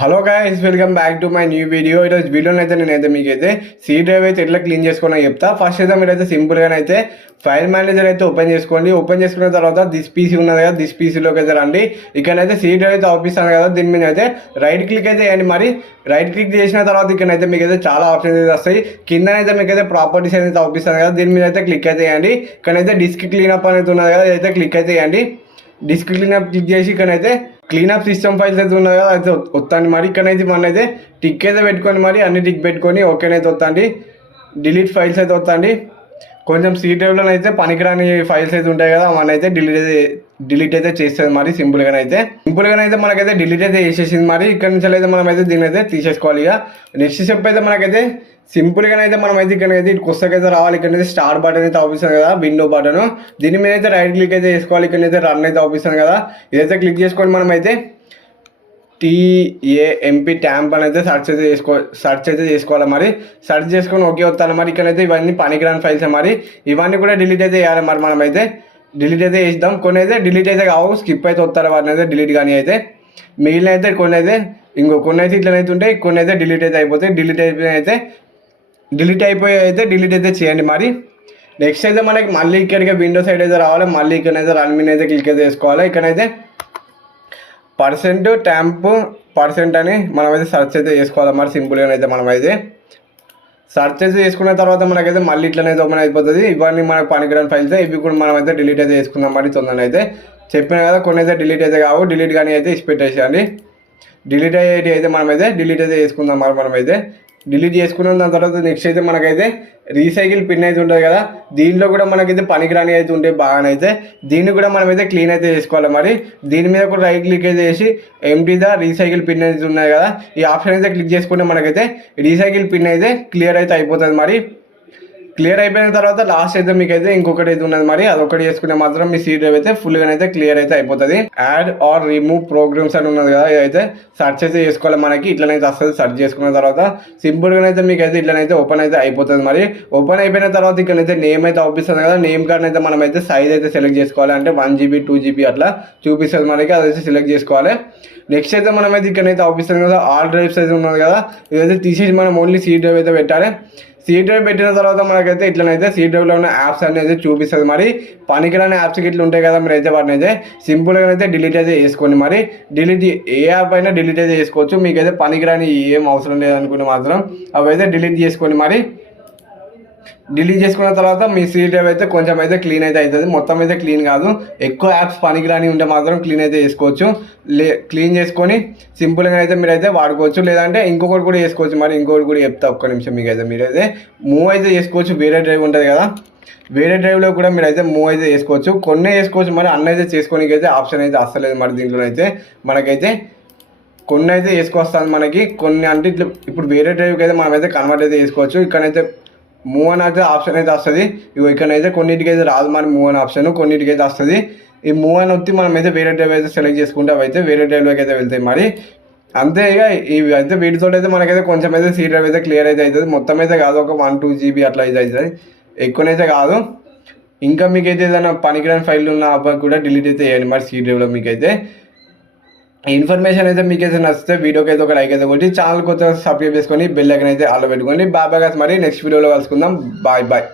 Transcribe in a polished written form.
Hello guys, welcome back to my new video. ఈరోజు వీడియోని అయితే నేనైతే మీకైతే సీ డ్రైవ్ అయితే ఎట్లా క్లీన్ చేసుకోవాలని చెప్తా. ఫస్ట్ అయితే మీరైతే సింపుల్గానైతే ఫైల్ మేనేజర్ అయితే ఓపెన్ చేసుకోండి. ఓపెన్ చేసుకున్న తర్వాత దిస్ పీసీ ఉన్నది కదా, దిస్ పీసీలోకి అయితే రండి. ఇక్కడైతే సీ డ్రైవ్ అయితే ఆపిస్తాను కదా, దీని మీద అయితే రైట్ క్లిక్ అయితే చేయండి. మరి రైట్ క్లిక్ చేసిన తర్వాత ఇక్కడైతే మీకు అయితే చాలా ఆప్షన్స్ అయితే వస్తాయి. కిందనైతే మీకు అయితే ప్రాపర్టీస్ అయితే ఆపిస్తాను కదా, దీని మీద అయితే క్లిక్ అయితే చేయండి. ఇక్కడైతే డిస్క్ క్లీనప్ అనేది ఉన్నది కదా, అయితే క్లిక్ అయితే చేయండి. డిస్క్ క్లీనప్ క్లిక్ చేసి ఇక్కడైతే క్లీనప్ సిస్టమ్ ఫైల్స్ అయితే ఉన్నాయి కదా, అయితే వస్తాను. మరి ఇక్కడైతే మన అయితే టిక్ అయితే పెట్టుకొని మరి అన్ని టిక్ పెట్టుకొని ఓకేనైతే వస్తాండి. డిలీట్ ఫైల్స్ అయితే వస్తాండి. కొంచెం సీ డ్రైవ్లో అయితే పనికిరాని ఫైల్స్ అయితే ఉంటాయి కదా, అవన్నీ అయితే డిలీట్ అయితే చేస్తుంది. మరి సింపుల్గానైతే మనకైతే డిలీట్ అయితే చేసేసింది. మరి ఇక్కడ నుంచి అయితే మనం అయితే దీన్ని అయితే తీసేసుకోవాలి. ఇక నెక్స్ట్ స్టెప్ అయితే మనకైతే సింపుల్గానైతే మనం అయితే ఇక్కడైతే ఇటు కొత్తకైతే రావాలి. ఇక్కడైతే స్టార్ట్ బటన్ అయితే ఆపిస్తుంది కదా, విండో బటన్, దీని మీద అయితే రైట్ క్లిక్ అయితే చేసుకోవాలి. ఇక్కడైతే రన్ అయితే ఆపిస్తుంది కదా, ఇదైతే క్లిక్ చేసుకొని మనం అయితే TAMP ట్యాంప్ అని అయితే సెర్చ్ అయితే చేసుకోవాలి. మరి సెర్చ్ చేసుకొని ఓకే వస్తాను. మరి ఇక్కడైతే ఇవన్నీ పనికిరాని ఫైల్స్, మరి ఇవన్నీ కూడా డిలీట్ అయితే చేయాలి. మరి మనం అయితే డిలీట్ అయితే చేద్దాం. కొన్ని అయితే డిలీట్ అయితే కావు, స్కిప్ అయితే వస్తారు. వాటిని అయితే డిలీట్ కానీ అయితే మిగిలిన అయితే కొన్ని అయితే కొన్ని అయితే ఇట్లనైతే ఉంటాయి, కొన్ని అయితే డిలీట్ అయితే అయిపోతాయి. డిలీట్ అయిపోయి అయితే చేయండి. మరి నెక్స్ట్ అయితే మనకి మళ్ళీ ఇక్కడికి విండో సైడ్ అయితే రావాలి. మళ్ళీ ఇక్కడైతే రన్ మీద అయితే క్లిక్ అయితే చేసుకోవాలి. ఇక్కడైతే %TAMP అని మనమైతే సెర్చ్ అయితే చేసుకోవాలి. మరి సింపుల్గా అయితే మనమైతే సెర్చ్ అయితే చేసుకున్న తర్వాత మనకైతే మళ్ళీ ఇట్లనైతే ఓపెన్ అయిపోతుంది. ఇవన్నీ మనకు పనికిరాని ఫైల్స్, ఇవి కూడా మనమైతే డిలీట్ అయితే చేసుకుందాం. మరి తొందరగా అయితే చెప్పిన కదా, కొన్ని అయితే డిలీట్ అయితే కావు, డిలీట్ కానీ అయితే ఇచ్చిపెట్టేసేయండి. డిలీట్ అయ్యేటి అయితే మనమైతే డిలీట్ అయితే చేసుకుందాం. మరి మనమైతే డిలీట్ చేసుకున్న దాని తర్వాత నెక్స్ట్ అయితే మనకైతే రీసైకిల్ పిన్ అయితే ఉంటుంది కదా, దీనిలో కూడా మనకైతే పనికిరాని అయితే ఉంటాయి బాగానైతే. దీన్ని కూడా మనమైతే క్లీన్ అయితే చేసుకోవాలి. మరి దీని మీద కూడా రైట్ క్లిక్ అయితే చేసి ఎంటీదా రీసైకిల్ పిన్ అయితే ఉన్నాయి కదా, ఈ ఆప్షన్ అయితే క్లిక్ చేసుకుంటే మనకైతే రీసైకిల్ పిన్ అయితే క్లియర్ అయితే అయిపోతుంది. మరి క్లియర్ అయిపోయిన తర్వాత లాస్ట్ అయితే మీకు అయితే ఇంకొకటి అయితే ఉన్నది. మరి అదొకటి చేసుకుంటే మాత్రం మీ సీ డ్రైవ్ అయితే ఫుల్గా అయితే క్లియర్ అయితే అయిపోతుంది. యాడ్ ఆర్ రిమూవ్ ప్రోగ్రామ్స్ అని ఉన్నది కదా, ఇదైతే సెర్చ్ అయితే చేసుకోవాలి. మనకి ఇట్లనైతే వస్తుంది. సెర్చ్ చేసుకున్న తర్వాత సింపుల్గా అయితే మీకు అయితే ఇట్లనైతే ఓపెన్ అయితే అయిపోతుంది. మరి ఓపెన్ అయిపోయిన తర్వాత ఇక్కడైతే నేమ్ అయితే అవుపిస్తుంది కదా, నేమ్ కార్డ్ అయితే మనం అయితే సైజ్ అయితే సెలెక్ట్ చేసుకోవాలి. అంటే 1GB 2GB అట్లా చూపిస్తుంది మనకి, అదైతే సెలెక్ట్ చేసుకోవాలి. నెక్స్ట్ అయితే మనం అయితే ఇక్కడైతే అవుపిస్తుంది కదా, ఆల్ డ్రైవ్స్ అయితే ఉన్నది కదా, ఇదైతే తీసేసి మనం ఓన్లీ సీ డ్రైవ్ అయితే పెట్టాలి. సీ డ్రైవ్ పెట్టిన తర్వాత మనకైతే ఇట్లనైతే సీ డ్రైవ్లో ఉన్న యాప్స్ అనేది చూపిస్తుంది. మరి పనికిరాని యాప్స్కి ఇట్లా ఉంటాయి కదా, మీరు అయితే వాటిని అయితే సింపుల్గా అయితే డిలీట్ అయితే చేసుకోండి. మరి ఏ యాప్ అయినా డిలీట్ అయితే చేసుకోవచ్చు. మీకైతే పనికిరాని ఏం అవసరం లేదనుకుంటే మాత్రం అవి అయితే డిలీట్ చేసుకోండి. మరి డిలీట్ చేసుకున్న తర్వాత మీ సీ డ్రైవ్ అయితే కొంచెం అయితే క్లీన్ అయితే అవుతుంది. మొత్తం అయితే క్లీన్ కాదు, ఎక్కువ యాప్స్ పనికిరాని ఉంటే మాత్రం క్లీన్ అయితే చేసుకోవచ్చు. క్లీన్ చేసుకొని సింపుల్గా అయితే మీరైతే వాడుకోవచ్చు. లేదంటే ఇంకొకటి కూడా చేసుకోవచ్చు. మరి ఇంకొకటి కూడా చెప్తా, ఒక్క నిమిషం. మీరైతే మూవ్ అయితే చేసుకోవచ్చు. వేరే డ్రైవ్ ఉంటుంది కదా, వేరే డ్రైవ్లో కూడా మీరైతే మూవ్ అయితే చేసుకోవచ్చు. కొన్ని చేసుకోవచ్చు, మరి అన్న అయితే చేసుకోనికి అయితే ఆప్షన్ అయితే వస్తలేదు. మరి దీంట్లో అయితే మనకైతే కొన్ని అయితే వేసుకొస్తాను. మనకి కొన్ని అంటే ఇట్లా ఇప్పుడు వేరే డ్రైవ్కి అయితే మనమైతే కన్వర్ట్ అయితే చేసుకోవచ్చు. ఇక్కడైతే మూవ్ అని అయితే ఆప్షన్ అయితే వస్తుంది. ఇగో ఇక్కడైతే కొన్నిటికి అయితే రాదు. మరి మూవ్ అని ఆప్షన్ కొన్నిటికి అయితే వస్తుంది. ఈ మూవ్ అని వచ్చి మనం అయితే వేరే డ్రైవ్ అయితే సెలెక్ట్ చేసుకుంటే అవి అయితే వేరే డ్రైవ్లోకి అయితే వెళ్తాయి. మరి అంతే. ఇక ఇవి అయితే వీటితో అయితే మనకైతే కొంచెం అయితే సీ డ్రైవ్ అయితే క్లియర్ అయితే అవుతుంది. మొత్తం అయితే కాదు, ఒక 1-2GB అట్లా అయితే అవుతుంది, ఎక్కువనైతే కాదు. ఇంకా మీకైతే ఏదైనా పనికిరాని ఫైల్ ఉన్న అబ్బాయి కూడా డిలీట్ అయితే చేయండి. మరి సీ డ్రైవ్లో మీకైతే ఇన్ఫర్మేషన్ అయితే మీకైతే నచ్చితే వీడియోకి అయితే ఒక లైక్ అయితే కొట్టి ఛానల్ కొత్తగా సబ్స్క్రైబ్ చేసుకొని బెల్ ఐకాన్ అయితే ఆల్లో పెట్టుకోండి. Bye bye. మరి నెక్స్ట్ వీడియోలో కలుసుకుందాం. Bye bye.